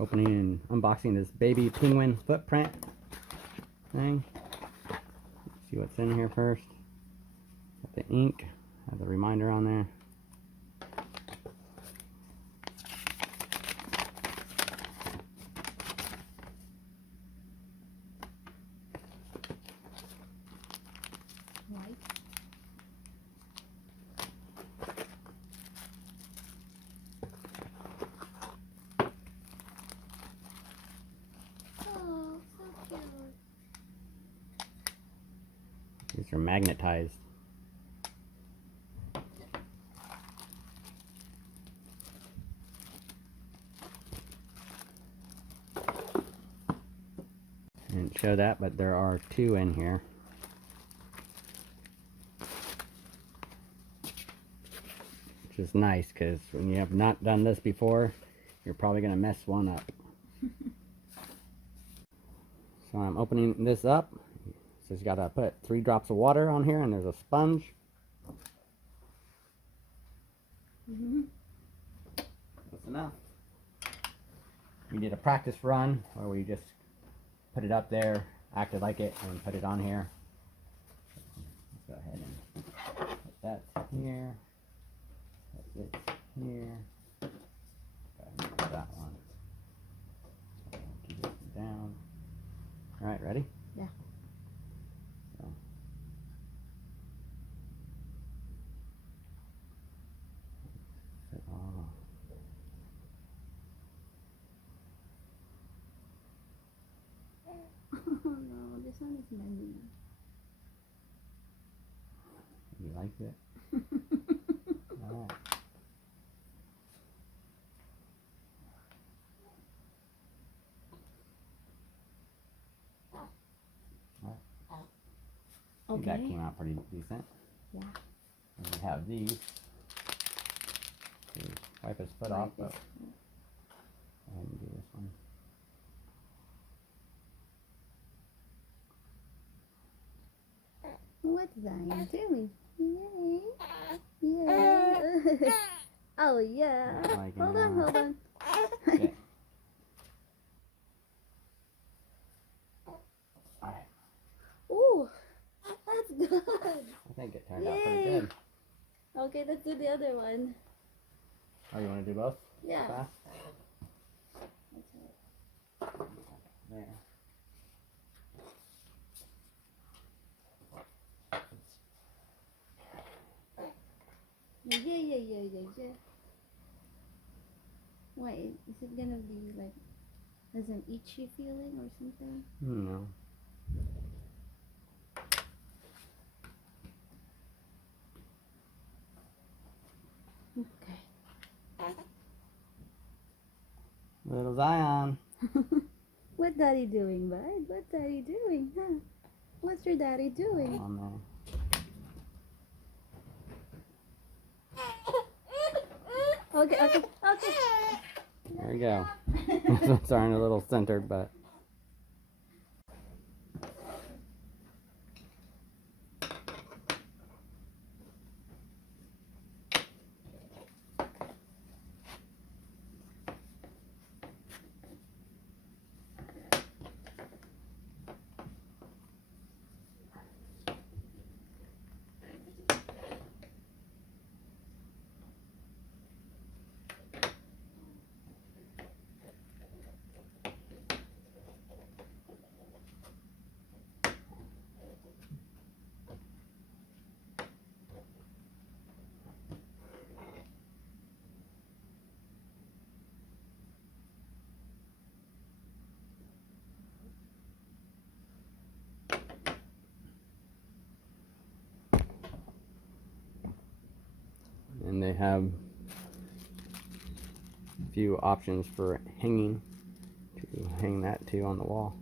Opening and unboxing this baby penguin footprint thing. See what's in here first. Got the ink, has a reminder on there. White. Oh, so cute. These are magnetized. Didn't show that, but there are two in here. Which is nice, because when you have not done this before, you're probably going to mess one up. So I'm opening this up. So you got to put 3 drops of water on here, and there's a sponge. That's enough. We did a practice run where we just put it up there, acted like it, and put it on here. Let's go ahead and put that here. Put this here. Go ahead and put that one. Keep it down. Alright, ready? Yeah. So. Set all. Oh no, this one is messy. You like it? Alright. I think that Okay. came out pretty decent. Yeah. And we have these to wipe his foot off, but go ahead and do this one. What's that doing? Yay! Yeah! Oh yeah! Like, Hold on. Okay. Alright. Ooh, that's good. I think it turned out pretty Yay. good. Okay, let's do the other one. Oh, you want to do both? Yeah. Fast? That's right. There. Yeah. Wait, is it gonna be like, has an itchy feeling or something? No. Okay. Little Zion. What daddy doing, bud? What daddy doing, huh? What's your daddy doing? On there. Okay. There we go. This one's starting a little centered, but. And they have a few options for hanging, to hang that too on the wall.